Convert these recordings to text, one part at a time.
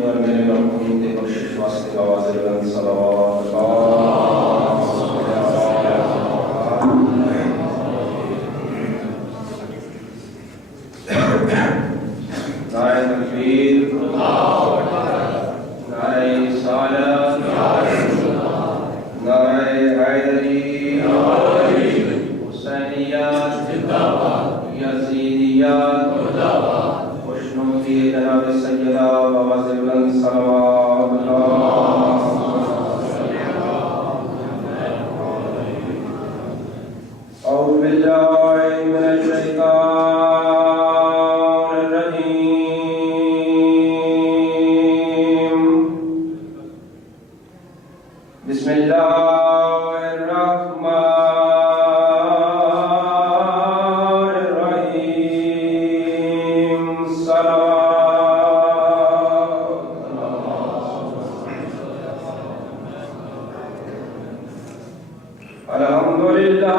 اپنے اور میرے مرحومین دے بخشش واسطے آواز بلند صلوات نعرہ تکبیر، نعرہ رسالت، نعرہ حیدری، حسینیت، یزیدیت، خوشنودی جناب سیدہ آواز بلند صلوات اعوذ باللہ من الشیطان بسم اللہ الرحمن الرحیم الحمدللہ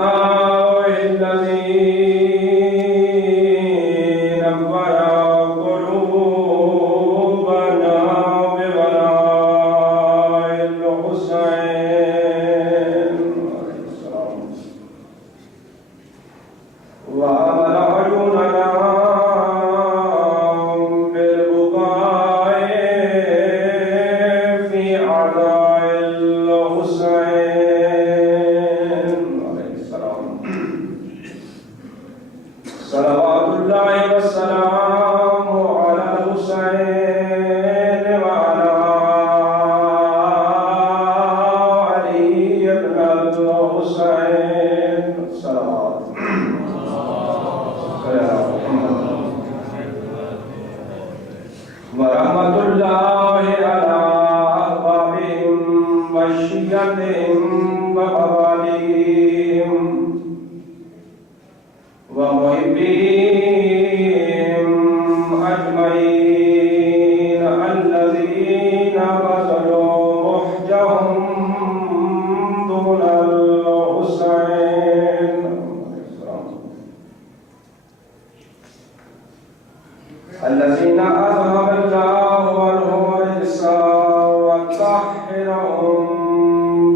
صلوات اللہ والسلام علی الحسین وعلی علی ابن الحسین صلوات ورحمۃ اللہ علی احبابہم وشیعتہم وموالہم ومحبهم أجمعين الذين بذلوا محجهم دون الحسين الذين أذهب الله عنهم الرجس وطهرهم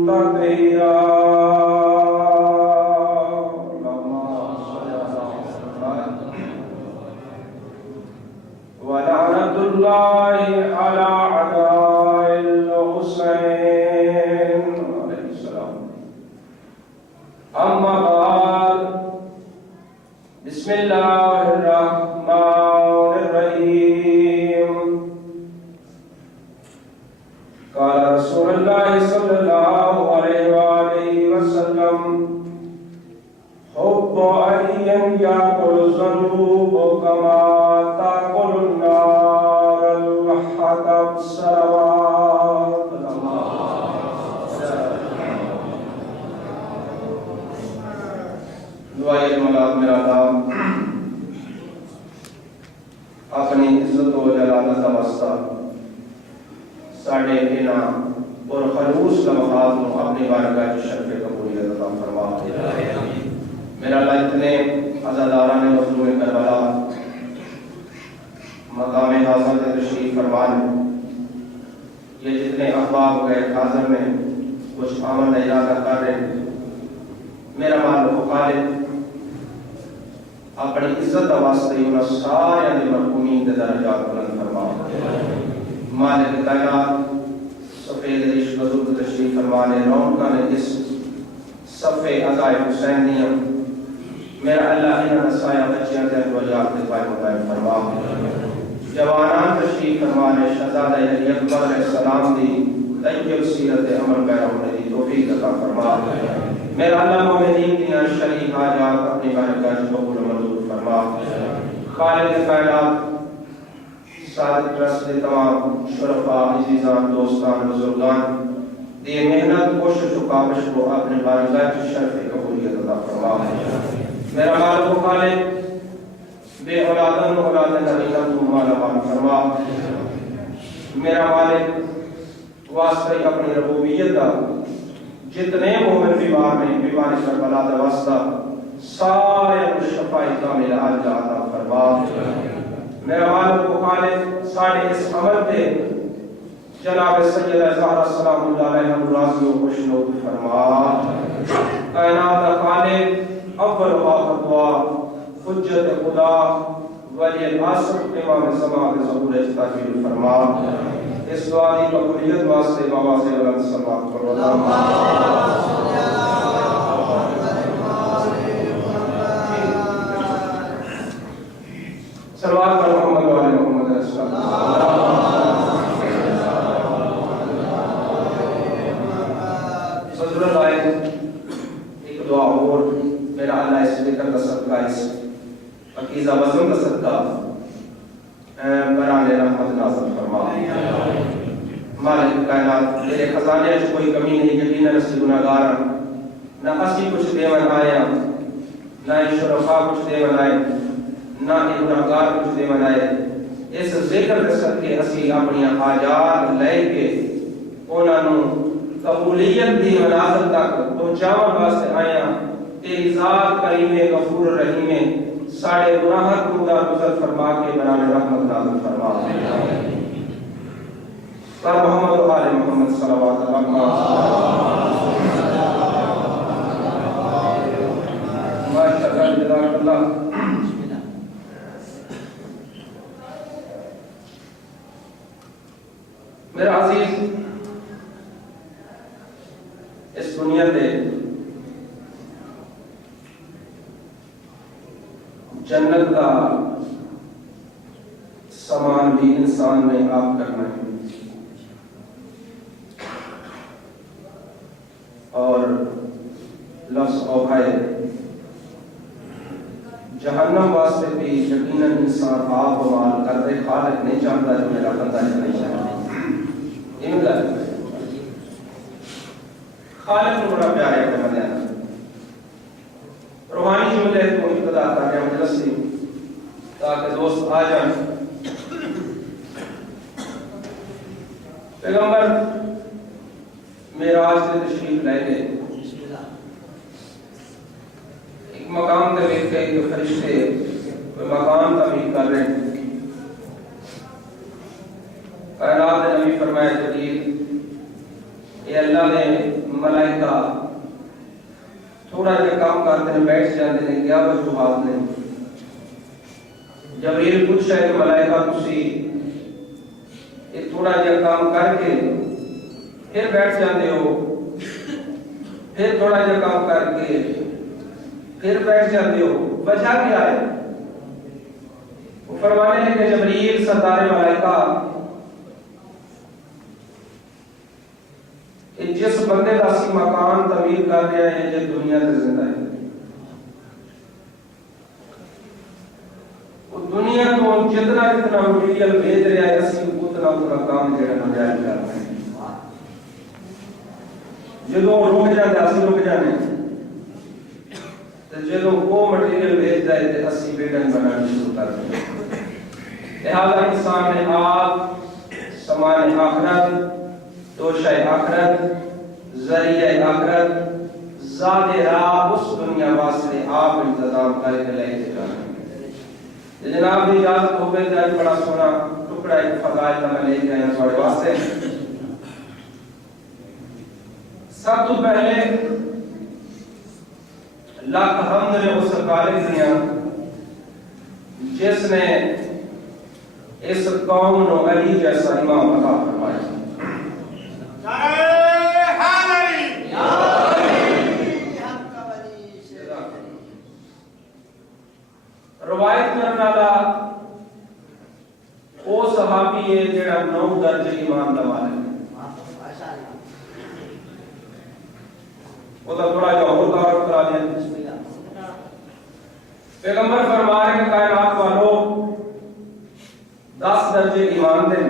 تطهيرا ولعنة الله على أعداء الحسين عليه السلام. أما بعد، بسم الله الرحمن الرحيم. قال رسول الله صلى الله عليه وآله وسلم: حب علي يأكل الذنوب كما تأكل النار الحطب. صلوات دعائے مولاد میرا نام اپنی عزت و جلالت کا واسطہ ساڑھے انہاں اور خلوص لمحات نو اپنی بارگاہ کی شرف قبولیت عطا فرما. میرا اللہ اتنے عزاداران مظلوم کربلا مقام حاضر تشریف فرمان، یہ جتنے احباب گئے حاضر میں کچھ عمل ارادہ کر رہے ہیں، میرا مالک خالق اپنی عزت واسطے انہاں سارے مرحومین دے درجات بلند فرما. مالک کائنات سفید عشق بزرگ تشریف فرمانے رونقاں نے اس صفے عزائے حسینیہ میرا اللہ انہاں سایہ بچیاں دے وجات دے پائے مطائب فرما. جوانان تشریف فرمانے شہزادہ علی اکبر علیہ السلام دی طیب سیرت عمل پیرا ہونے دی توفیق عطا فرما. میرا اللہ مومنین دیاں شرعی حاجات اپنی بارگاہ قبول و منظور فرما. خالق کائنات صادق ٹرسٹ دے تمام شرفاء عزیزان دوستان بزرگان دی محنت کوشش و کاوش کو اپنے بارگاہ کی شرف قبولیت عطا فرما. میرا مالک و خالق بے اولادن اولاد نبینا تو مالا مال فرما. میرا مالک واسطے اپنی ربوبیت دا جتنے مومن بیمار میں بیماری کربلا دا واسطہ سارے شفائی کامل عاجلہ عطا فرما. میرا مالک و خالق ساڑھے اس عمل دے جناب سیدہ زہرا سلام اللہ علیہ راضی و خوشنود فرما، کائنات کا خالق اول و آخر دعا حجت خدا ولی العاصر امام زمان ظہور تاجیل فرما۔ اس دعا کی قبولیت واسطے بابا سے بلند صلوات پڑھو۔ صلوات پر محمد و آل محمد رسول اللہ۔ حضرت آئے ایک دعا اور میرا اللہ اس ذکر کا صدقہ، اس عقیدہ وزن کا صدقہ بران رحمت نازل فرما۔ مالک کائنات تیرے خزانے سے کوئی کمی نہیں، یقیناً اسی گناہگار نہ اسی کچھ دیون آیا، نہ شرفا کچھ دیون آئے، نہ گناہگار کچھ دیون آئے۔ اس ذکر کے صدقے اسی اپنی حاجات لے کے انہاں نوں قبولیت دی منازل تک پہنچاون واسطے آیا۔ تیری ذات کریم غفور رحیم ساڑے گناہ کو گزر فرما کے بران رحمت نازل فرما۔ پر محمد و آل محمد صلوات اللہ اللہ۔ میرا عزیز، اس دنیا دے جنت کا سامان بھی انسان نے آپ کرنا ہے، اور لفظ اوبھائے جہنم واسطے بھی یقیناً انسان آپ و مال کر دے۔ خالق نہیں چاہتا جو میرا بندہ نہیں چاہتا، خالق کو بڑا پیار ہے بندہ۔ روحانی جملے کو ابتدا کرنے مجلس سے تاکہ دوست آ جائیں۔ پیغمبر معراج سے تشریف لے گئے، ایک مقام تے ویکھ کے کہ فرشتے کوئی مقام تعمیر کر رہے ہیں۔ کائنات نے نبی فرمایا جبریل یہ اللہ نے ملائکہ تھوڑا جا کام کرتے ہیں بیٹھ جاتے ہیں، کیا وجوہات نے؟ جبریل پوچھا ہے کہ ملائکہ تسی یہ تھوڑا جا کام کر کے پھر بیٹھ جاتے ہو، پھر تھوڑا جا کام کر کے پھر بیٹھ جاتے ہو، وجہ کیا ہے؟ وہ فرمانے ہیں کہ جبریل سردار ملائکہ جس بندے کا سی مکان تعمیر کر دیا ہے جو دنیا تے زندہ ہے، وہ دنیا کو جتنا مٹیریل بھیج رہا ہے اسی اتنا کام جڑا جائز کر رہے ہیں۔ جدوں رک جاتے اسی رک جانے، تے جدوں وہ مٹیریل بھیج جائے تے اسی بیڈن بنانا شروع کر دیں۔ لہذا انسان نے آپ سامان آخرت، توشہ آخرت، ذریعہ آخرت، زاد راہ اس دنیا واسطے آپ انتظام کر کے لے کے جانا۔ جناب دی اجازت ہو گئی تو بڑا سونا ٹکڑا ایک فضائل کا میں لے کے آیا تھوڑے واسطے۔ سب تو پہلے لاکھ حمد نے اس خالق دیا جس نے اس قوم نو علی جیسا امام عطا فرمایا۔ روایت کرنے والا وہ صحابی ہے جڑا 9 درجے ایمان دا مالک ہے۔ وہ تو تھوڑا جا اور تعارف کرا دیں۔ پیغمبر فرما رہے ہیں کائنات والو 10 درجے ایمان دیں،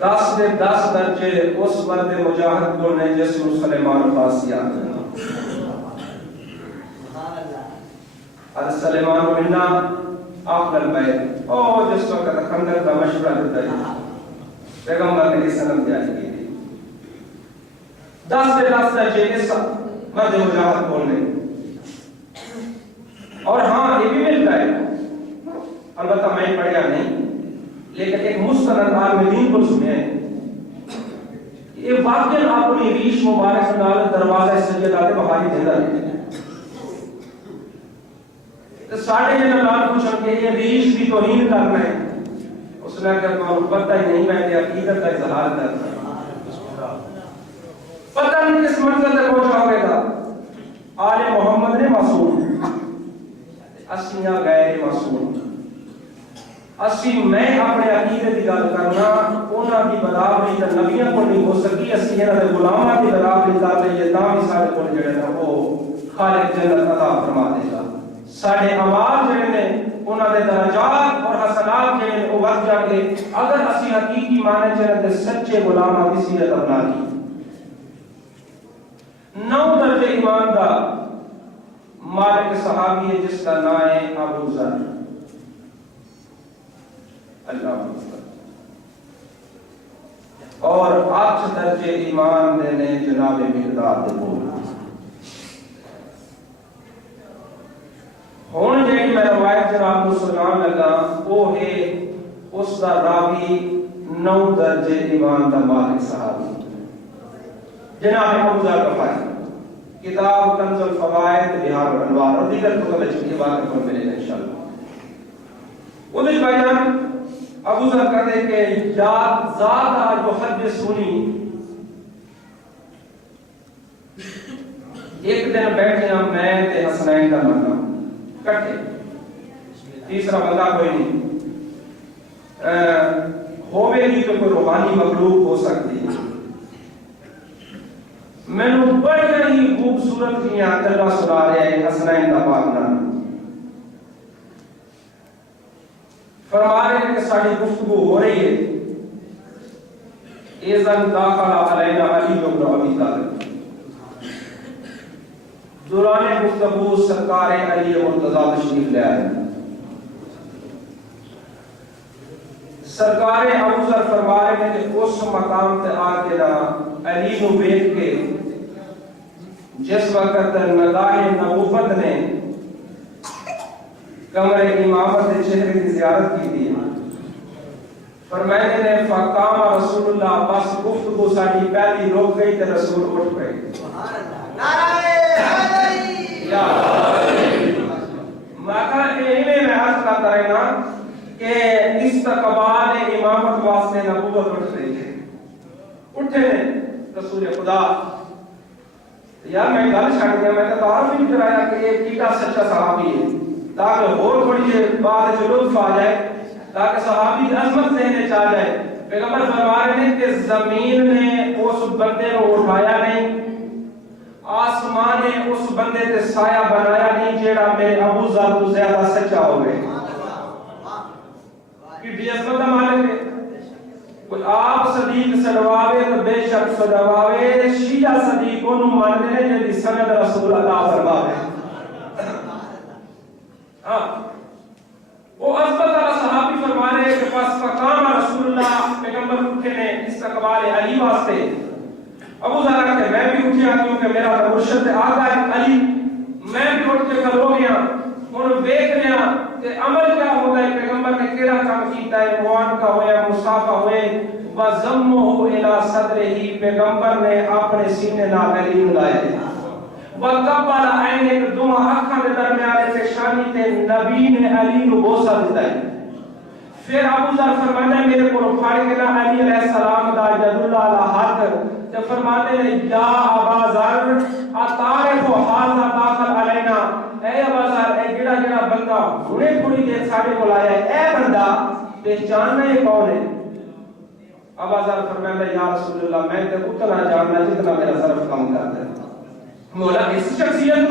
10 دے 10 درجے اس مرد مجاہد کو نے جس کو سلیمان خاصیات ہیں۔ حضرت سلیمان منا آخر البیت او جس وقت خندق کا مشورہ دیتا ہے پیغمبر نے اس سنم جاری کی تھی 10 سے 10 درجے اس مرد مجاہد بولنے۔ اور ہاں یہ بھی ملتا ہے، البتہ میں پڑھیا نہیں، لیکن ایک مستند عالم دین کو سنے یہ واقعی اپنی ریش مبارک نال دروازہ سیدہ بہاری دیندہ ہے تو ساڑھے جنہ نال پوچھا کہ یہ ریش بھی توہین کرنا ہے. اس نے کہا تو پتہ ہی نہیں میں عقیدت کا اظہار کرتا پتہ نہیں کس منزل تک پہنچا ہوئے گا. آل محمد نے معصوم اسیاں غیر معصوم اسی میں اپنے عقیدے کی گل کرنا انہاں دی برابری تے نبیوں کو نہیں ہو سکی. اسی انہاں دے غلاماں دی برابری کر لئیے تاں بھی سارے کول جڑے نا وہ خالق جنت عطا فرما دے گا. سارے اعمال جڑے نے انہاں دے درجات اور حسنات جڑے وہ ود جان گے اگر اسی حقیقی معنی چ دے سچے غلاماں دی سیرت اپنا لی. 9 درجے ایمان دا مالک صحابی ہے جس کا نام ہے ابو ذر. اللہ اور 8 درجے ایمان دینے جناب مقداد دے بول. ہون جیڑی میں روایت جناب کو سنان لگا وہ ہے اس دا راوی 9 درجے ایمان دا مالک صحابی جناب ابو ذر غفاری. کتاب کنز الفوائد بہار الانوار اور دیگر کتب چکی بات پر ملے گا انشاءاللہ. وہ بھی بیان ابو ذر کہتے ہیں کہ زیادہ یحدثونی ایک دن بیٹھے ہم میں تے حسنین کا ماننا کٹے تیسرا بندہ کوئی نہیں ہوئے گی تو کوئی روحانی مخلوق ہو سکتی ہے. میں نے بڑی ہی خوبصورت کی یہاں تلہ سنا رہے ہیں حسنین کا پاکنا فرما رہے ہیں کہ ساری گفتگو ہو رہی ہے. ایزن داخل علینا علی بن ابی طالب دوران گفتگو سرکار علی مرتضی تشریف لے آئے. سرکار ابو ذر فرما رہے ہیں کہ اس مقام تے آ کے نا علی کو دیکھ کے جس وقت نگاہ نبوت نے کمر امامت چہرے کی زیارت کی تھی فرماتے نے فقام رسول اللہ بس گفتگو ساری پہلی روک گئی تے رسول اٹھ گئے. میں عرض کرتا رہنا کہ استقبال امامت واسطے نبوت اٹھ رہی ہے. اٹھے نے رسول خدا یار میں گل چھڑ گیا میں تعارف نہیں کرایا کہ یہ کیڑا سچا صحابی ہے تاکہ اور تھوڑی سی بات سے لطف آ جائے تاکہ صحابی کی عظمت ذہن چ آ جائے. پیغمبر فرما رہے ہیں کہ زمین نے اس بندے کو اٹھایا نہیں آسمان نے اس بندے تے سایہ بنایا نہیں جیڑا میرے ابو ذر تو زیادہ سچا ہوئے. کہ عظمت کا مالک ہے. کوئی آپ صدیق سڑواوے تو بے شک سڑواوے شیعہ صدیق انہوں ماننے ہیں جنہی سند رسول اللہ فرماوے. وہ عظمت اللہ صحابی فرمانے ہیں کہ پاس فقام رسول اللہ پیغمبر اٹھے نے استقبال علی واسطے. ابو ذر کہتے میں بھی اٹھیا کیونکہ میرا مرشد آقا ہے علی. میں بھی اٹھ کے کھلو گیا انہوں دیکھ لیا کہ عمل کیا ہوتا ہے پیغمبر نے کیڑا کام کیتا ہے موان کا ہویا مصافہ ہوئے وَزَمُّهُ إِلَىٰ صَدْرِهِ پیغمبر نے اپنے سینے نال علی لگائے وَقَبَّلَ عَيْنِهِ دو آنکھاں دے درمیان پیشانی تے نبی نے علی کو بوسہ دیتا ہے. پھر ابو ذر فرماتے ہیں میرے کو پھاڑ کے نا علی علیہ السلام دا جد اللہ علیہ ہاتھ جب فرماتے ہیں یا ابا ذر اتعرف حاضر داخل علینا اے ابا ذر اے گڑا گڑا بندہ ہونے تھوڑی دیر ساڑھے کو لایا ہے اے بندہ پہچاننا یہ کون ہے. ابا ذر فرماتے ہیں یا رسول اللہ میں تے اتنا جاننا جتنا میرا ظرف کم کرتا ہے. مولا اس شخصیت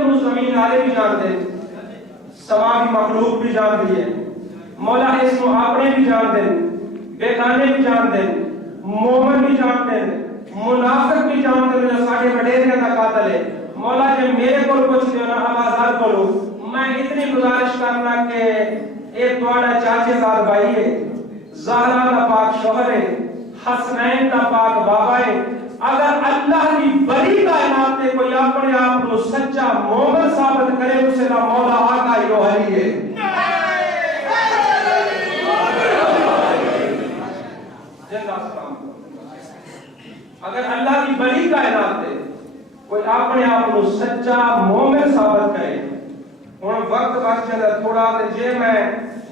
نو زمین والے بھی جانتے سما کی مخلوق بھی جانتی ہے. مولا اس کو اپنے بھی جانتے بیگانے بھی جانتے مومن بھی جانتے منافق بھی جانتے جو ساڑھے وڈیریاں دا قاتل ہے. مولا جب میرے کو کچھ دیو نا ابا ذر کو میں اتنی گزارش کرنا کہ ایک تواڈا چاچے زاد بھائی ہے زہرا دا پاک شوہر ہے حسنین دا پاک بابا ہے. اگر اللہ کی بڑی کائنات میں کوئی اپنے آپ کو سچا مومن ثابت کرے اسے نہ مولا آقا ہی علی ہے. اگر اللہ کی بڑی کائنات ہے کوئی اپنے آپ کو سچا مومن ثابت کرے ہوں وقت بچ جائے تھوڑا تے جے میں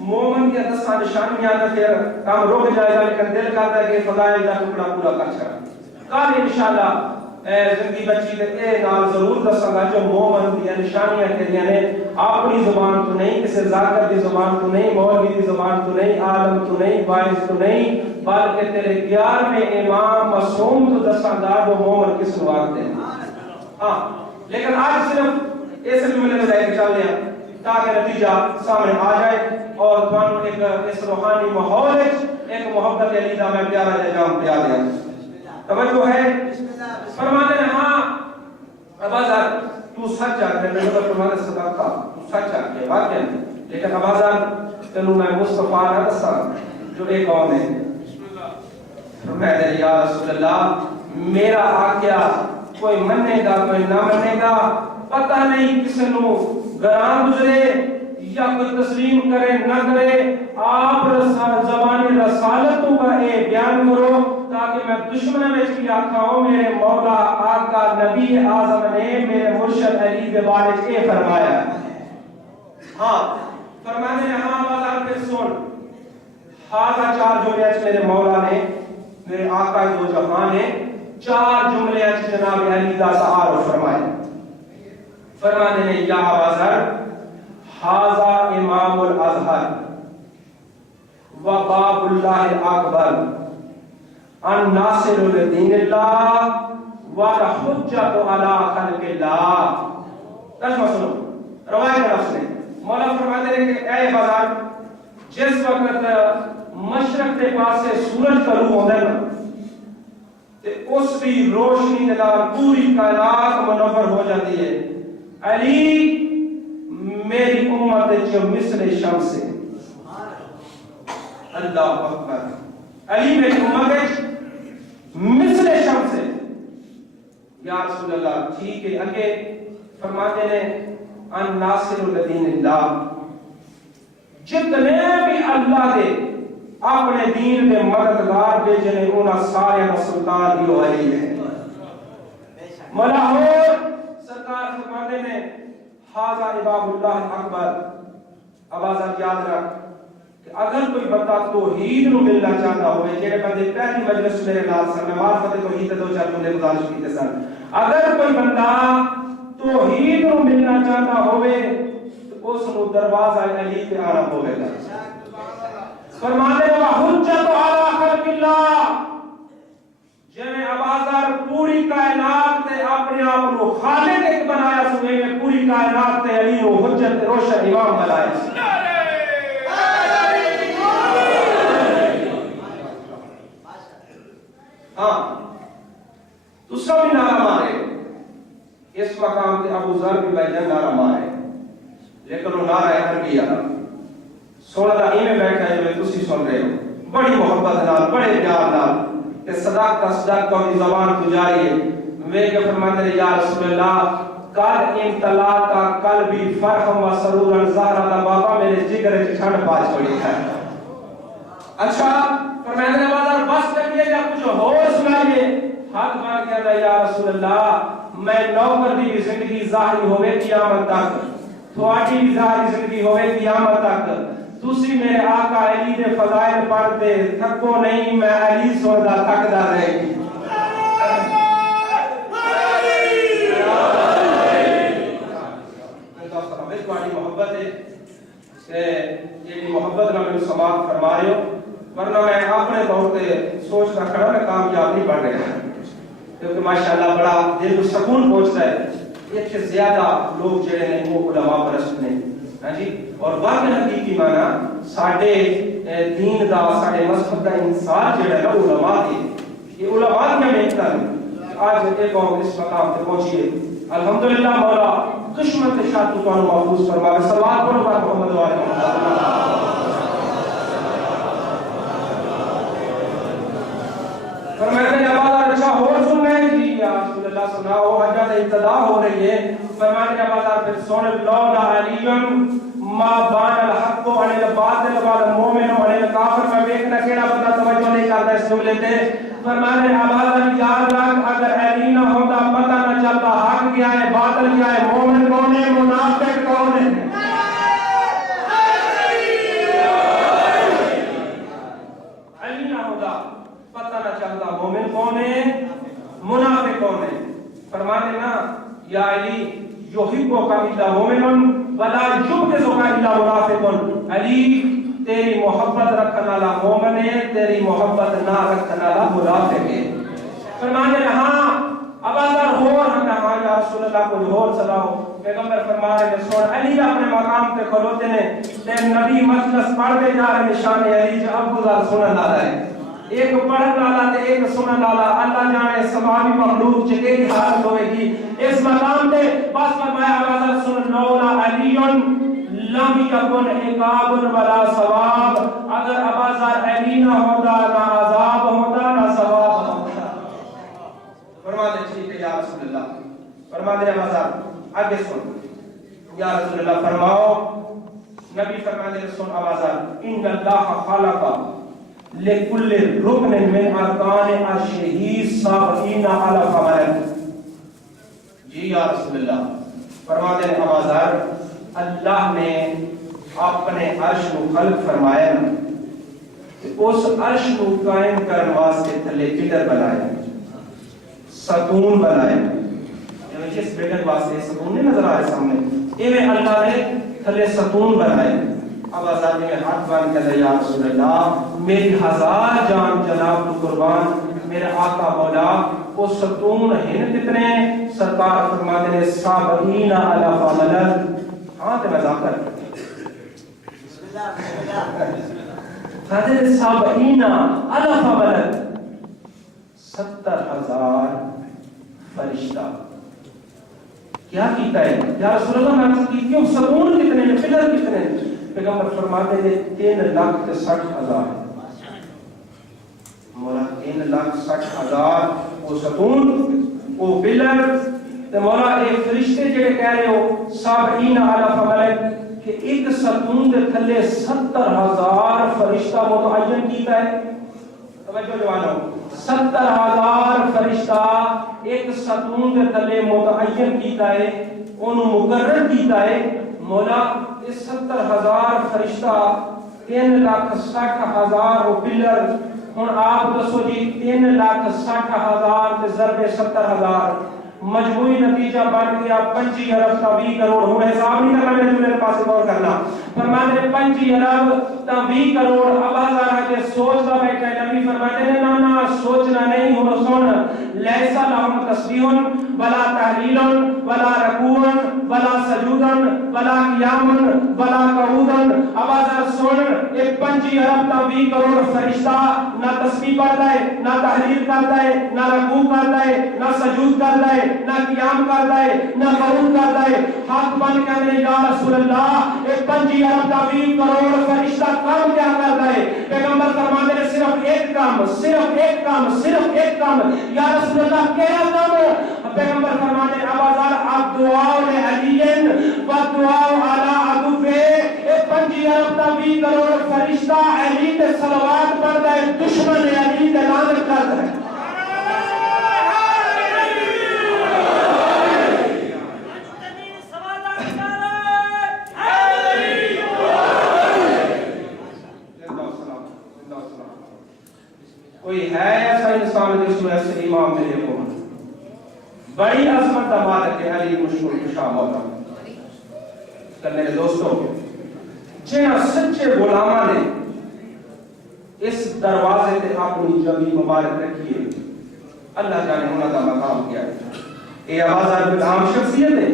مومن کی دساں نشانیاں تے پھر کام رک جائے گا لیکن دل کرتا ہے کہ فضائل کا ٹکڑا پورا کر چھڑا کل انشاءاللہ زندگی بچی تے اے نال ضرور دساں گا جو مومن دی نشانیاں کہندیاں نے اپنی زبان تو نہیں کسی ذاکر دی زبان تو نہیں مولوی دی زبان تو نہیں عالم تو نہیں باعث تو نہیں بلکہ تیرے 11ویں امام معصوم تو دساں گا جو مومن کس کو آکھتے ہیں ہاں لیکن آج صرف اس لیے میں لے کے چل رہا تاکہ نتیجہ سامنے آ جائے اور تھانوں ایک اس روحانی ماحول ایک محبت علی دا میں پیارا جام پیا دیا توجہ ہے فرماتے ہیں ہاں ابازار تو سچ آتے ہیں میں تمہارے صدق کا تو سچ آتے واقعی لیکن ابازار تنوں میں مصطفیٰ نہ دسا جو ایک کون ہے فرماتے ہیں یا رسول اللہ میرا آقیا کوئی منے گا کوئی نہ منے گا پتہ نہیں کس نو گراں گزرے یا کوئی تسلیم کرے نہ کرے آپ زبان رسالت کا اے بیان کرو تاکہ میں دشمن میں بھی آکھاؤں میرے مولا آقا نبی اعظم نے میرے مرشد علی کے بارے اے فرمایا ہاں فرمانے ہیں ہاں بازار پہ سن ہاں چار جملے میرے مولا نے میرے آقا دو جہاں نے 4 جملے جناب علی دا تعارف فرمائے فرماتے ہیں یا بازار حاذا امام الازہر و باب اللہ اکبر ان ناصر الدین اللہ و حجت علی خلق اللہ ترجمہ سنو روایت کا لفظ نے مولا فرماتے ہیں کہ اے بازار جس وقت مشرق کے پاس سے سورج طلوع ہوتا ہے تے اس بھی روشنی کے نال پوری کائنات منور ہو جاتی ہے علی میری امت جو مثل شمس ہے اللہ اکبر علی میری امت مثل شمس ہے یا رسول اللہ ٹھیک ہے آگے فرماتے ہیں ان ناصر الدین اللہ جتنے بھی اللہ دے اپنے دین کے مددگار بھیجنے انہاں سارے سلطان دیو علی ہے ملاحور سرکار فرماتے ہیں حاذا امام اللہ اکبر آواز یاد رکھ کہ اگر کوئی بندہ توحید نو ملنا چاہتا ہوئے جڑے بندے پہلی مجلس میرے نال سن میں معرفت توحید دو چار جملے گزارش کیتے سن اگر کوئی بندہ توحید نو ملنا چاہتا ہوئے تو اس نو دروازہ علی پہ آنا ہوے گا فرمانے والا حجت علی خلق اللہ جنہیں ابازار پوری کائنات تے اپنے آپ کو خالق ایک بنایا سوئے میں پوری کائنات تے علی و حجت روشن امام بنایا ہاں دوسرا بھی نعرہ مارے اس مقام تے ابو ذر بھی بیٹھے نعرہ مارے لیکن وہ نعرہ عربی ہے سونا دا ایمیں بیٹھا ہے جو تسی سن رہے ہو بڑی محبت نال بڑے پیار نال کہ صداقت کی زبان تو جاری ہے میں کہ فرماتے ہیں یا رسول اللہ قد امتلا کا قلبی فرحم و سرورا زہرہ دا بابا میرے جگر ٹھنڈ پاس پڑی ہے اچھا فرماتے ہیں بازار بس کریے یا کچھ اور سنائیے ہاتھ مار کے اللہ یا رسول اللہ میں نوکر دی زندگی ظاہری ہوئے قیامت تک تھوڑی بھی ظاہری زندگی ہوئے قیامت تک تسی میرے آقا علی دے فضائل پڑھتے تھکو نہیں میں علی سودا تھکدا رہے گی محبت ہے کہ یہ محبت نہ میں سماعت فرما رہے ہو ورنہ میں اپنے طور پہ سوچ رہا کھڑا میں کامیاب نہیں بڑھ رہا کیونکہ ماشاءاللہ بڑا دل کو سکون پہنچتا ہے ایک سے زیادہ لوگ جڑے ہیں وہ علماء پرست نے ہاں جی اور واقعی حقیقی معنی ساڈے دین دا ساڈے مذہب دا انسان جڑا ہے علماء دی یہ علماء کی محنت آج ایک قوم اس مقام پہ پہنچی ہے الحمدللہ مولا دشمن کے شاہ تو محفوظ فرما صلوات پڑھو محمد و علیہ فرماتے ہیں ابازار اچھا اور سن رہے ہیں جی یا رسول اللہ سناؤ حجت ابتدا ہو رہی ہے فرماتے ہیں ابازار پھر سن لولا علی ما بان الحق عن الباطل والمؤمن عن الکافر میں دیکھنا کیڑا بندہ توجہ نہیں کرتا اس جملے تے فرمانے آبادان یاد رکھ اگر علی نہ ہوتا پتہ نہ چلتا حق کیا ہے باطل کیا ہے مومن کون ہے منافق کون ہے علی نہ ہوتا پتہ نہ چلتا مومن کون ہے منافق کون ہے فرمانے نا یا علی یحبک الا مومن ولا یبغضک الا منافق علی تیری محبت رکھنے والا مومن ہے تیری محبت نہ رکھنے والا منافق ہے فرمانے ہاں اب اگر اور ہم کہا یا رسول اللہ کو اور چلاؤ پیغمبر فرمانے کہ سن علی اپنے مقام پہ کھلوتے نے تے نبی مجلس پڑھتے جا رہے نشان علی جو ابو ذر سنن والا ہے ایک پڑھنے والا تے ایک سنن والا اللہ جانے سماوی مخلوق چکے کی حالت ہوئے گی اس مقام پہ بس فرمایا ابو ذر سن لولا علی لم یکن عقاب ولا ثواب اگر ابو ذر علی نہ ہوتا نہ عذاب ہوتا نہ ثواب ہوتا فرما دے ٹھیک ہے یا رسول اللہ فرما دے ابو ذر آگے سن یا رسول اللہ فرماؤ نبی فرما دے سن ابو ذر ان اللہ خلق لکل رکن من ارکان الشہید سابقین الف ملک جی یا رسول اللہ فرما دے ابو ذر اللہ نے اپنے عرش کو خلق فرمایا اس عرش کو قائم کرنے واسطے تھلے پلر بنائے ستون بنائے جس پلر واسطے ستون نہیں نظر آ رہے سامنے ایویں اللہ نے تھلے ستون بنائے اب آزاد میں ہاتھ بان کہتے یا رسول اللہ میری ہزار جان جناب تو قربان میرے آقا مولا وہ ستون ہیں کتنے سرکار فرماتے ہیں سابعین الف ملک ہاں تے مذاق کر حضرت سابعین الف ملک 70,000 فرشتہ کیا کیتا ہے یا رسول اللہ میں آپ کی کیوں ستون کتنے ہیں پلر کتنے ہیں پیغمبر فرماتے ہیں 3,60,000 مولا 3,60,000 وہ ستون وہ پلر تے مولا ایک فرشتے جڑے کہہ رہے ہو سابعین الف ملک کہ ایک ستون دے تھلے 70,000 فرشتہ متعین کیتا ہے توجہ جوانو 70,000 فرشتہ ایک ستون دے تھلے متعین کیتا ہے انہوں مقرر کیتا ہے مولا اس 70,000 فرشتہ 3,60,000 پلر ہن آپ دسو جی 3,60,000 تے ضرب 70,000 مجموعی نتیجہ بن گیا 25 ارب تا 20 کروڑ ہوں حساب نہیں کرنا میں میرے پاس غور کرنا فرماتے ہیں 25 ارب تا 20 کروڑ اب ہزارہ کے سوچتا بیٹھا ہے نبی فرماتے ہیں نا سوچنا نہیں ہو سن لیسا لہم تسبیح ولا تحلیل ولا رکوع ولا سجود ولا قیام ولا قعود اب ہزار سن ایک 25 ارب تا 20 کروڑ فرشتہ نہ تسبیح پڑھتا ہے نہ تحلیل کرتا ہے نہ رکوع کرتا ہے نہ سجود کرتا ہے نہ قیام کرتا ہے نہ قعود کرتا ہے ہاتھ بن کہتے ہیں یا رسول اللہ ایک 25 ارب تا 20 کروڑ فرشتہ کام کیا کرتا ہے پیغمبر فرماتے ہیں صرف ایک کام صرف ایک کام صرف ایک کام یا رسول اللہ کیا کام پیغمبر فرماتے ہیں ابازار اب دعا علی و دعا علی عدوے ایک 25 ارب تا 20 کروڑ فرشتہ علی تے صلوات پڑھتا ہے دشمن علی تے لعنت کرتا ہے کوئی ہے ایسا انسان جس کو ایسے امام ملے ہو بڑی عظمت مالک علی مشہور کشا مولا کرنے کے دوستوں جنہاں سچے غلامہ نے اس دروازے تے اپنی جبی مبارک رکھیے اللہ جانے ہونا کا مقام کیا ہے یہ آواز کوئی عام شخصیت ہے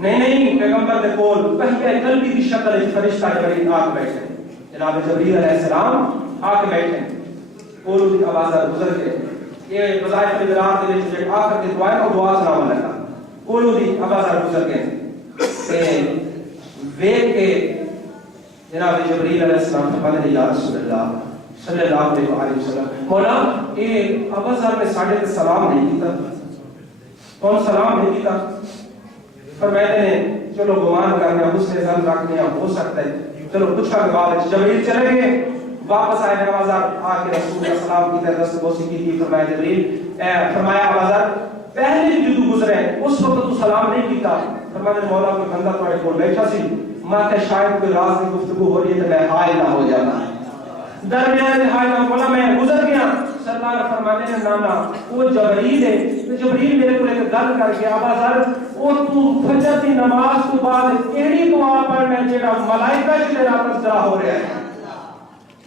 نہیں پیغمبر دے کول پہلے قلبی کی شکل فرشتہ جبریل آ کے بیٹھے جناب جبریل علیہ السلام آ کے بیٹھے کولو دی آواز گزر کے یہ وظائف الادرار دے وچ آخر دی دعا ہے دعا سلام لگا کولو دی آواز گزر کے ویکھ کے جناب جبریل علیہ السلام فرماتے ہیں یا رسول اللہ صلی اللہ علیہ وسلم مولا یہ ابازار میں ساڑھے تے سلام نہیں کیتا کون سلام نہیں کیتا فرماتے ہیں چلو گمان کرنے حسن ظن رکھنے ہو سکتا ہے چلو پوچھا کے بعد جبریل چلے گئے واپس آئے نوازار آ کے رسول اللہ سلام کی طرف دست بوسی کی تھی. فرمایا جبریل فرمایا آوازار پہلے جدو گزرے اس وقت تو سلام نہیں کیتا. فرمایا مولا کوئی بندہ تھوڑے کول بیٹھا سی ماں کہ شاید کوئی راز کی گفتگو ہو رہی ہے تو میں ہائے نہ ہو جانا درمیان میں ہائے نہ مولا میں گزر گیا. سرکار فرماتے ہیں نانا وہ جبریل ہے. تو جبریل میرے کو ایک گل کر کے آوازار او تو فجر کی نماز تو بعد کیڑی دعا پڑھنا ہے جڑا ملائکہ کی تیرا تذکرہ ہو رہا ہے.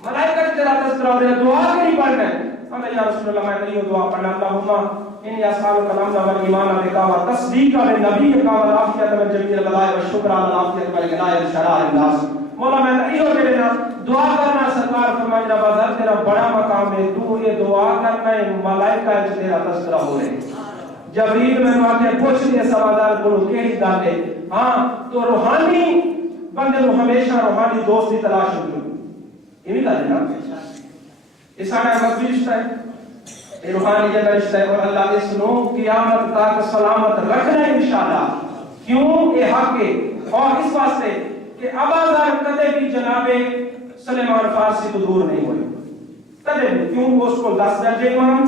ملائکہ کی تیرا تذکرہ ہو رہا ہے دعا کیڑی پڑھنا ہے. ہمیں یا رسول اللہ میں یہ دعا پڑھنا اللہم انی اسالک الامن والایمان بک وتصدیق بنبیک والعافیۃ من جمیع البلاء والشکر علی العافیۃ والغناء شرائع الناس. مولا میں یہ میرے نا دعا کرنا. سرکار فرمایا بازار تیرا بڑا مقام ہے تو یہ دعا کرنا ہے ملائکہ کی تیرا تذکرہ ہو رہا ہے. جبریل میں آتے پوچھ لیا سوالدار بولو کیڑی گل ہے. ہاں تو روحانی بندے کو ہمیشہ روحانی دوست کی تلاش ہوتی ہے. یہ بھی گل ہے نا یہ سارا مذہبی رشتہ ہے یہ روحانی جگہ رشتہ ہے. اور اللہ کے سنو قیامت تک سلامت رکھنا ہے انشاءاللہ. کیوں یہ حق ہے اور اس واسطے کہ ابازار کدے بھی جناب سلیمان فارسی تو دور نہیں ہوئے کدے بھی. کیوں اس کو 10 درجے ایمان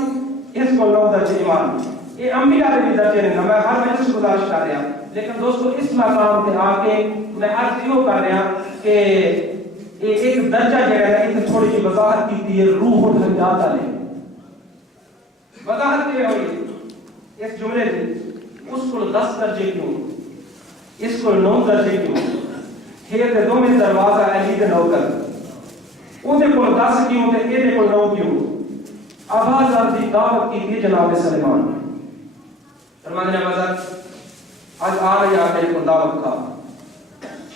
اس کو 9 درجے ایمان. یہ انبیاء کے درجے نہیں. میں ہر مجلس گزارش کر رہا لیکن دوستو اس مقام پہ آ کے میں عرض یہ کر رہا کہ ایک درجہ جو ہے نا تھوڑی سی وضاحت کی ہے روح الحیات علیہ. وضاحت یہ ہوئی اس جملے کی اس کو 10 درجے کیوں اس کو 9 درجے کیوں ہے تے دو میں دروازہ علی دے نوکر اودے کو 10 کیوں تے ایدے کو 9 کیوں. آواز دی دعوت کی تھی جناب سلیمان فرمانے آواز آج آ رہی آپ کو دعوت کا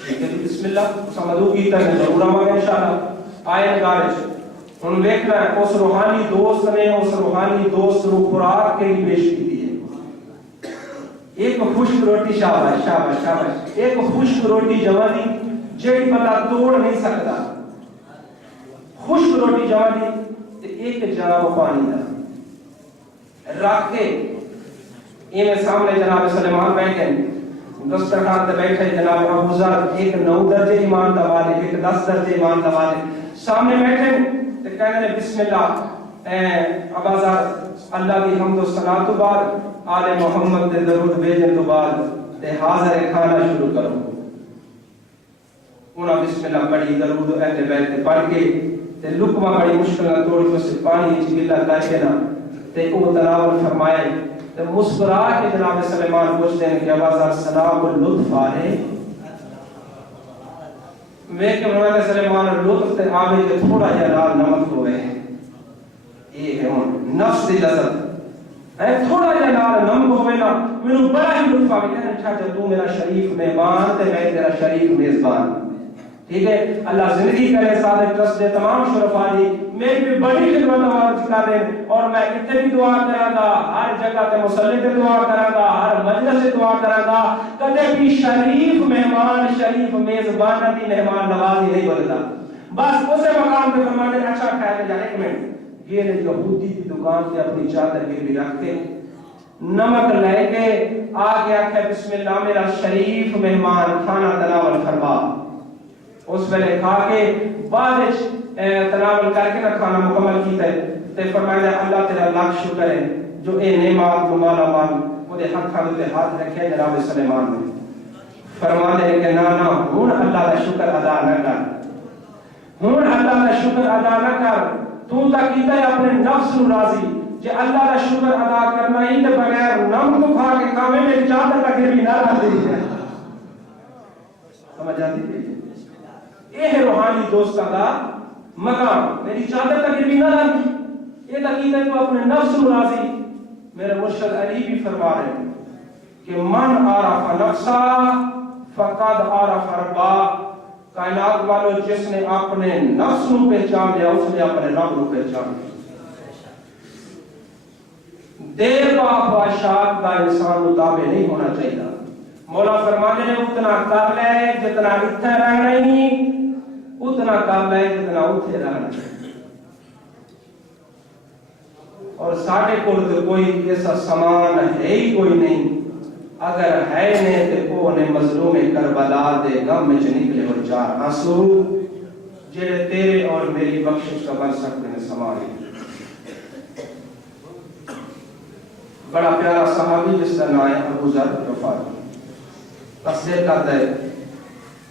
ٹھیک ہے بسم اللہ سمجھو کی تک ضرور آواں انشاءاللہ آئے گارج ہن دیکھنا ہے اس روحانی دوست نے اس روحانی دوست رو خوراک کے لیے پیش کی ہے. ایک خشک روٹی شاباش شاباش شاباش ایک خشک روٹی جوانی جیڑی بندہ توڑ نہیں سکتا. خشک روٹی جوانی تے ایک جام پانی دا رکھ کے یہ سامنے جناب سلیمان بیٹھے دسترخوان تے بیٹھے جناب ابو ذر ایک 9 درجے ایمان دا والے ایک 10 درجے ایمان دا والے سامنے بیٹھے تے کہنے بسم اللہ ابو ذر اللہ کی حمد و ثنا تو بعد آل محمد دے درود بھیجن تو بعد تے حاضر کھانا شروع کرو. انہاں بسم اللہ پڑھی درود اہل بیت پڑھ کے تے لقمہ بڑی مشکل نال توڑ کے اس پانی وچ گلا کر کے نا تے او تلاوت فرمائے تے مسکرا کے جناب سلیمان پوچھتے ہیں کہ آواز سلام و لطف آئے میں کہ مولا سلیمان لطف تے آوے تے تھوڑا جا لال نمک ہوئے یہ ہے نفس دی لذت اے تھوڑا جا لال نمک ہوئے نا مینوں بڑا ہی لطف آوے کہ اچھا جب تو میرا شریف مہمان تے میں تیرا شریف میزبان. ٹھیک ہے اللہ زندگی کرے صادق ٹرسٹ دے تمام شرفا دی میری بھی بڑی خدمت نواز کر دیں اور میں اتنے بھی دعا کراں گا ہر جگہ تے مصلی تے دعا کراں گا ہر مجلس سے دعا کراں گا کدے بھی شریف مہمان شریف میزبان دی مہمان نوازی نہیں بنتا. بس اسے مقام پہ فرمانے اچھا کھائے جا ایک منٹ یہ نے یہودی کی دکان سے اپنی چادر گروی رکھ کے نمک لے کے آ گیا کہ بسم اللہ میرا شریف مہمان کھانا تناول فرما. اس ویلے کھا کے بعد تناول کر کے نہ کھانا مکمل کیتا ہے تے فرمایا اللہ تیرا لاکھ شکر ہے جو اے نعمت کو مالا مال اودے ہتھاں تے ہاتھ رکھے جناب سلیمان نے. فرماتے ہیں کہ نا ہن اللہ کا شکر ادا نہ کر ہن اللہ کا شکر ادا نہ کر تو تا کیتا ہے اپنے نفس نو راضی جے اللہ کا شکر ادا کرنا ہی تے بغیر نمک تو کھا کے کھاوے میری چادر کا گروی نہ رکھ دی. سمجھ آتی ہے یہ ہے روحانی دوستہ کا مقام. میری چادر کا گروی نہ رکھ یہ تقید ہے تو اپنے نفس نو راضی. میرے مرشد علی بھی فرما رہے ہیں کہ من عرف نفسا فقد عرف ربا. کائنات والو جس نے اپنے نفس نو پہچان لیا اس نے اپنے رب نو پہچان لیا. دیر با خواہشات کا انسان مطابع نہیں ہونا چاہیے. مولا فرمانے نے اتنا کر لے جتنا اتنے رہنا ہی اتنا کر لے جتنا اتنے رہنا. اور ساڑھے کو کوئی ایسا سامان ہے ہی کوئی نہیں. اگر ہے نے تے کو نے مظلوم کربلا دے غم وچ نکلے اور چار آنسو جڑے تیرے اور میری بخشش کا بن سکتے ہیں سماری۔ بڑا پیارا صحابی جس کا نام ہے ابو ذر غفاری، تصدیق کرتا ہے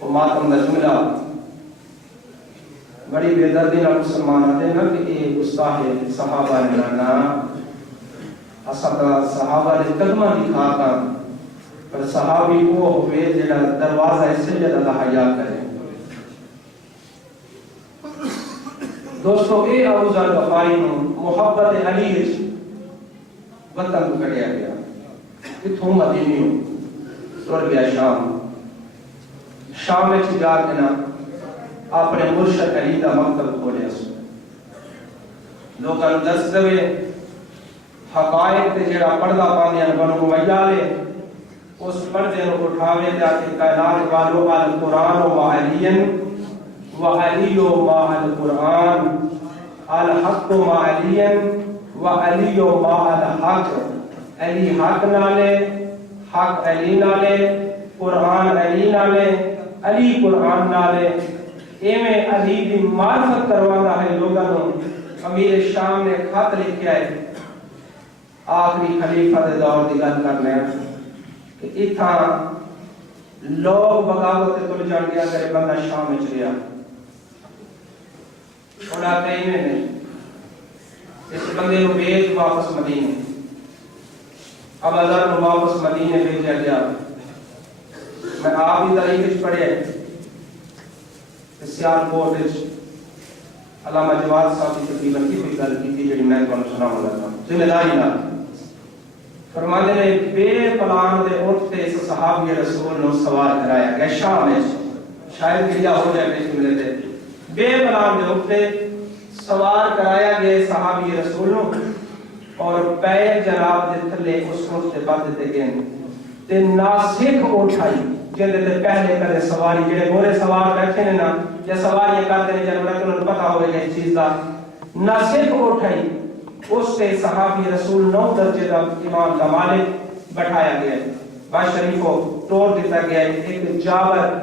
وہ ماتم دا جملہ بڑی بے دردی نال مسلمان آتے ہیں نا کہ یہ گستاخ صحابہ نے لانا اساں صحابہ نے قدمہ دکھا کر پر صحابی وہ ہوئے جڑا دروازہ اسے جڑا حیا کرے۔ دوستو اے ابو ذر غفاری نو محبت علی وچ وطن کو کڈیا گیا، اتھوں مدینہ تر گیا شام وچ جا کے نا اپنے مرشد علی دا مکتب کھولیا، لوکاں نوں دس دے حقائق تے جڑا پردہ پاندے ہیں بنو امیہ لے اس پردے نوں اٹھاوے تے کہ کائنات والو القرآن و علی و علی ما القرآن الحق ما علی و علی ما الحق، علی حق نالے، حق علی نالے، قرآن علی نالے، علی قرآن نالے، ایویں علی دی معرفت کروانا ہے لوگاں نوں۔ امیر شام نے خط لکھیا ہے آخری خلیفہ دے دور دی گل کرنے کہ اتھاں لوگ بغاوت تل جان گیا کرے بندہ شام وچ رہیا، انہاں کہیں نہیں اس بندے نو بھیج واپس مدینے، اب ذر نو واپس مدینے بھیجا گیا۔ میں آپ ہی تاریخ وچ پڑھیا سیالکوٹ وچ علامہ جواد صاحب کی تقریباً کی کوئی گل کی جڑی میں تمہیں سناؤں لگا ذمہ داری نال فرماتے نے بے پلان دے اٹھتے اس صحابی رسول نو سوار کرایا گیا شام وچ، شاید گریا ہو جائے اس جملے تے، بے پلان دے اٹھتے سوار کرایا گئے صحابی رسول نو اور پیر جناب دے تھلے اس اٹھتے بد دیتے گئے تے ناسک اٹھائی جندے تے پہلے کدے سواری جڑے گھوڑے سوار بیٹھے نے نا یا سواریاں کرتے ہیں جنوں انہوں نے پتا ہوئے گا اس چیز دا، ناسک اٹھائی اس تے صحابی رسول 9 درجے دا امام دا مالک بٹھایا گیا، با شریف کو توڑ دیتا گیا ایک جابر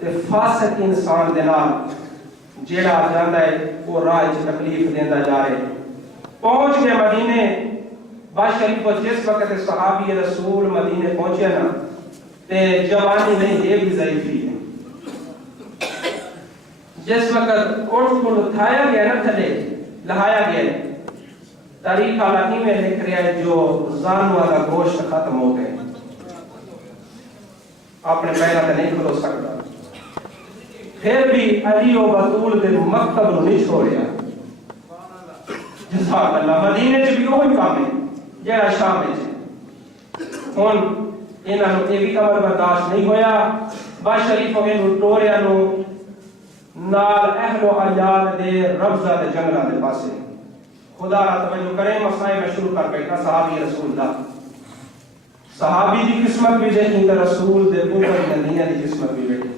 تے فاسق انسان دے نال جیڑا جاندا ہے وہ راہ وچ تکلیف دیندا جا رہے۔ پہنچ گئے مدینے، با شریف کو جس وقت صحابی رسول مدینے پہنچے نا تے جوانی نہیں یہ بھی ضعیفی ہے، جس وقت اٹھ کو اٹھایا گیا نا تھلے لہایا گیا تاریخ علاقی میں لکھ رہا ہے جو زانو والا گوشت ختم ہو گئے، اپنے پیرا تے نہیں کھلو سکتا، پھر بھی علی و بطول دے مکتب نو نہیں چھوڑیا۔ جزاک اللہ، مدینے چ بھی وہی کام ہے جڑا شام وچ ہن انہاں نوں یہ بھی کمر برداشت نہیں ہویا، با شریف انہوں ٹوریا نو نال اہل و عیال دے ربضہ دے جنگلاں دے پاسے، خدا را توجہ کریں مسائل شروع کر بیٹھا صحابی رسول دا، صحابی دی قسمت بھی دیکھیں تے رسول دے اوپر نبیاں دی قسمت بھی دیکھیں۔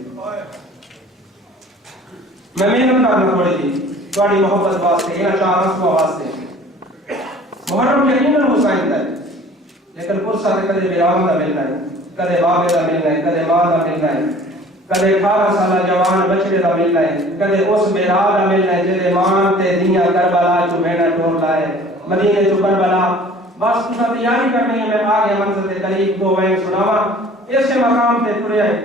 میں محنت کرنا تھوڑی جی تھوڑی محبت واسطے انہاں چار رسماں واسطے، محرم یقیناً حسین دا ہے لیکن فرصت کدے بیرام دا ملنا ہے، کدے بابے دا ملنا ہے، کدے ماں دا ملنا ہے، کدے 18 سالہ جوان بچڑے دا ملنا ہے، کدے اس میرا دا ملنا ہے جدے ماں تے دیاں کربلا چ بیٹا ٹور لائے مدینے چ کربلا۔ بس تساں تیاری کرنی ہے، میں آگے منزل تے قریب دو وین سناواں اس مقام تے ٹریا ہے۔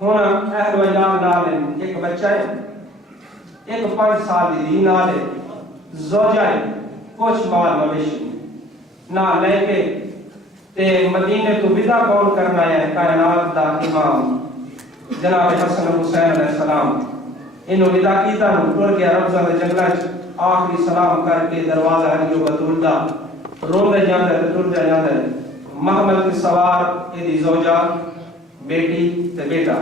ہن اہل و عیال نال ایک بچہ ہے، ایک 5 سال دی دھی نال ہے، زوجہ ہے، کچھ مال مویشی نہ لے کے تے مدینے تو ودا کون کرنا ہے کائنات دا امام جناب حسن حسین علیہ السلام، انہوں ودا کیتا نو ٹر گیا ربضہ دے جنگلاں وچ، آخری سلام کر کے دروازہ علی و بطول دا روندے جاندا تے ٹر جاندا ہے، محمل کے سوار ایدی زوجہ بیٹی تے بیٹا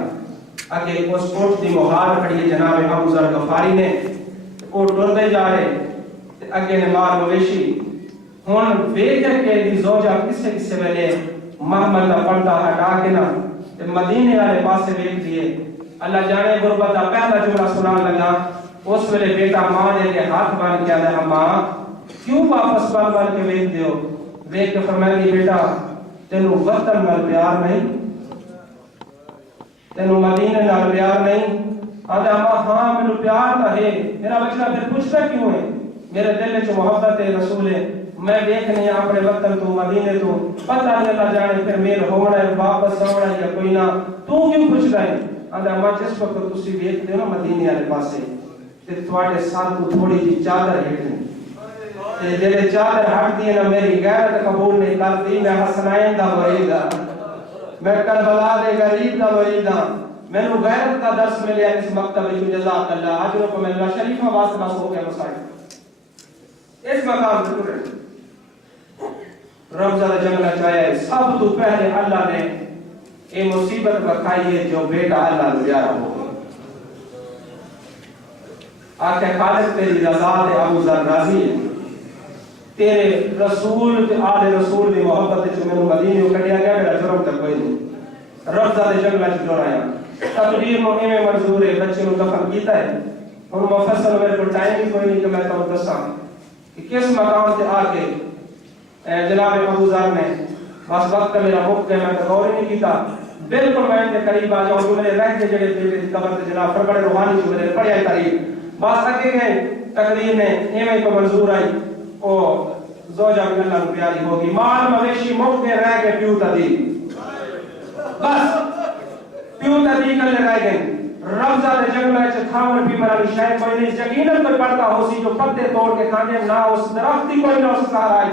اگے اس کوٹ دی مہار کھڑی ہے جناب ابو ذر غفاری نے، او ٹردے جا رہے تے اگے نے مال مویشی ہن ویکھ کے دی زوجہ کسے کسے ویلے محمل دا پردہ ہٹا کے نا تے مدینے والے پاسے ویکھ دیے، اللہ جانے غربت دا پہلا جملہ سنان لگا، اس ویلے بیٹا ماں دے کے ہاتھ بن کے آیا ماں کیوں واپس بن کے ویکھ دیو، ویکھ کے فرمایا بیٹا تینوں وطن نال پیار نہیں، تینوں مدینے نال پیار نہیں، آدھے اما ہاں میرے پیار نہ ہے. میرا بچہ پھر پوچھتا کیوں ہے؟ میرے دل میں محبت ہے رسول ہے. میں دیکھنے اپنے وطن تو مدینے تو پتہ نہیں اللہ جانے پھر میرے ہونا ہے واپس آنا یا کوئی نہ. تو کیوں پوچھتا ہے؟ آدھے اما جس وقت تسی دیکھتے ہو نا مدینے والے پاسے تے تواڈے سر تو تھوڑی جی چادر ہٹنی تے جڑے چادر ہٹ دی نا میری غیرت قبول نہیں کرتی. میں حسنین دا مرید ہاں, میں کربلا دے غریب دا مرید ہاں. مینوں غیرت کا درس ملیا اس مکتب وچ. جزاک اللہ اجر کو ملنا شریفہ واسطہ بس ہو گیا مسائل اس مقام تے ٹرے رمضان جنگلہ چاہیے. سب تو پہلے اللہ نے یہ مصیبت بکھائی ہے جو بیٹا اللہ زیادہ ہو آکھے خالق تیری رضا دے ابو ذر راضی ہے. تیرے رسول تے آل رسول دی محبت چ مینوں مدینے کڈیا گیا. میرا جرم تے کوئی نہیں. رمضان جنگلہ چ ٹرایا تقدیر نو ایویں منظور ہے. بچے نو دفن کیتا ہے. ہن مفصل میرے کو ٹائم ہی کوئی نہیں کہ میں تمہیں دساں کہ کس مقام تے آ کے جناب ابو ذر نے بس وقت میرا مک گیا. میں غور نہیں کیتا. بالکل میں دے قریب آ جاؤں جو میرے رہ کے جڑے بیٹے دی قبر تے جناب پر بڑے روحانی جو میرے پڑھیا قریب بس اگے گئے. تقدیر نے ایویں کو منظور آئی او زوجہ بھی اللہ کو پیاری ہوگی. مال مویشی مک کے رہ کے پیو تدی بس پیو تدی کر لے رہ گئے. رمضہ دے جنگلہ چ کھاون پیمر والی شے کوئی نہیں. یقیناً کوئی پڑھتا ہو سی جو پتے توڑ کے کھاندے نہ اس درخت ہی کوئی نہ اس سہارا ہے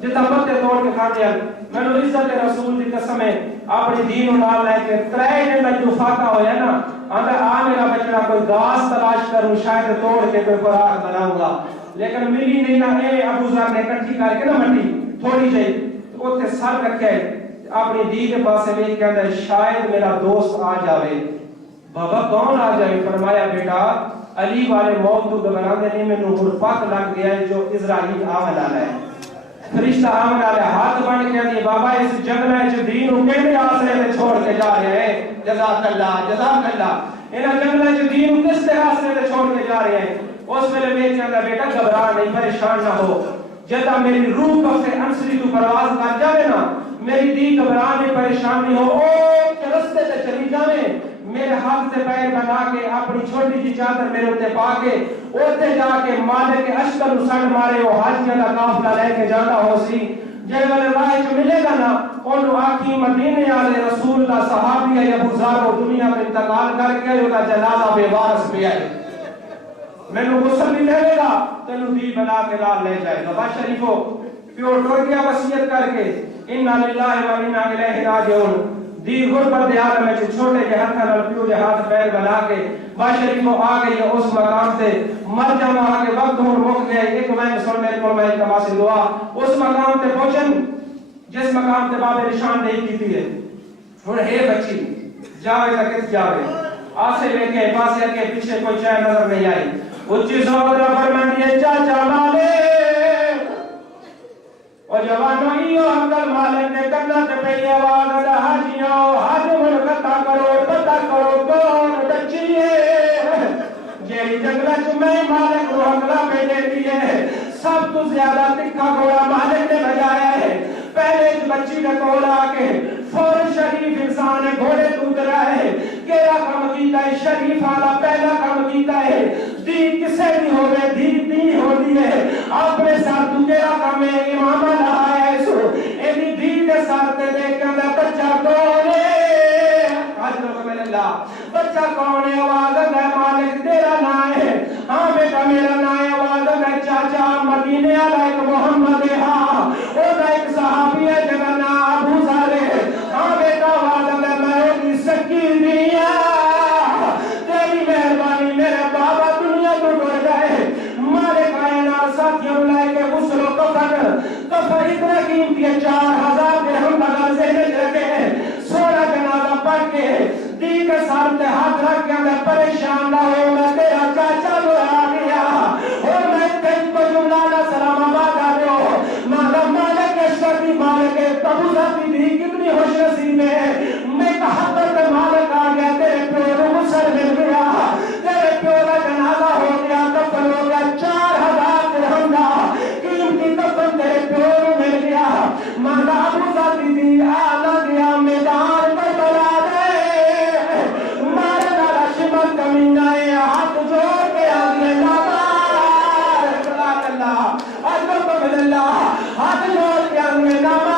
جتا پتے توڑ کے کھاندے ہیں. مینوں عزت رسول دی قسم ہے اپنی دین نال لے کے ترے دن جو فاقہ ہویا نا آندا آ میرا بچڑا کوئی گاس تلاش کروں شاید توڑ کے کوئی خوراک بناؤں گا. لیکن ملی نہیں نا. اے ابو ذر نے اکٹھی کر کے نا مٹی تھوڑی جئی اوتھے سر رکھے اپنی دی کے پاسے ویکھ کے آندا شاید میرا دوست آ جاوے. بابا کون آ جائے؟ فرمایا بیٹا علی والے موت تو گھبراندے نہیں. مینوں ہن پتہ لگ گیا ہے جو اسرائیل آمن والا ہے. فرشتہ آمن والا ہاتھ بن کے دی بابا اس جنگلے وچ دین نو کیویں آسرے تے چھوڑ کے جا رہے ہیں. جزاک اللہ. انہاں جنگلے وچ دین نو کس طرح آسرے تے چھوڑ کے جا رہے ہیں. اس ویلے میں کہندا بیٹا گھبرا نہیں پریشان نہ ہو. جدا میری روح کفے انسری تو پرواز کر جاوے نا میری دی گھبرا نہیں پریشان نہیں ہو. او رستے تے چلی جاوے میرے ہاتھ سے پیر بنا کے اپنی چھوٹی سی چادر میرے اوتے پا کے اوتے جا کے مالک اشکر نو سڑ مارے او حاجیاں دا قافلہ لے کے جاتا ہو سی. جے والے راہ وچ ملے گا نا اونوں آکھی مدینے والے رسول دا صحابی ہے ابو ذر دنیا میں انتقال کر کے او دا جنازہ بے وارث پہ ہے. مینوں غسل بھی دے گا تینوں دی بنا کے لال لے جائے گا. با شریفو پیو ٹر گیا وصیت کر کے انا للہ و انا الیہ راجعون. دی غربت دے عالم وچ چھوٹے کے ہاتھ نال پیو دے ہاتھ پیر بنا کے با شریفو آ گئی اس مقام تے مر جاواں آگے وقت ہون رک گئے. ایک میں سن میرے کول میں تماسے دعا اس مقام تے پہنچن جس مقام تے بابے نشان نہیں کیتی ہے. ہن ہے بچی جاوے تے کس جاوے آسے لے کے پاسے اگے پیچھے کوئی چیز نظر نہیں آئی. اچھی صحبت فرماندی ہے چاچا مالک او جوانو ایو حمدل مالک نے کرنا تے پہلی آواز ادا حاجیاں حاج مرکتا کرو پتہ کرو کون بچی ہے جیڑی جنگلہ چ میں مالک کو حملہ بھیجے دیے. سب تو زیادہ تکھا گھوڑا مالک نے بجایا ہے. پہلے اس بچی نے کول آ کے فوراً شریف انسان ہے گھوڑے تو اترا ہے کیڑا کام کیتا ہے شریف والا پہلا کام کیتا ہے. دی کسے نہیں ہوئے دی ہوتی ہے اپنے ساتھ تو کیڑا کام ہے امام اللہ ہے سو ایدی دی کے ساتھ دے کے اندر بچہ کون ہے حضرت اللہ بچہ کون ہے آواز ہے مالک تیرا نام ہے ہاں بیٹا میرا نام ہے آواز ہے چاچا مدینے والا ایک محمد ہے ہاں وہ ایک صحابی ہے جگہ نام ابو ذر ہے ہاں بیٹا آواز ہے میں کی سکی دیا تیری مہربانی میرے بابا دنیا تو ڈر گئے مارے کائنات ساتھیوں لائے کے غسل و کفن کفن اتنا قیمتی ہے 4000 درہم بغل سے رکھے 16 جنازہ پڑھ کے دی کے ساتھ ہاتھ رکھ کے میں پریشان نہ ہو میں تیرا چاچا جو آ گیا اور میں تیج کو جملہ نہ سلام آباد آ دے ہو مالک اشتر مالک ابو ذر دی کتنی خوش نصیب ہے. میں کہا تر مالک آ گیا تیرے پیو کو سر مل گیا تیرے پیو کا جنازہ ہو گیا کفن ہو گیا 4000 درہم کا قیمتی کفن تیرے پیو کو مل گیا. مانا ابو ذر دی آنا گیا میدان پر بلا دے مارے نالا شمال کمینہ حاصل ہو گیا ہمیں نامہ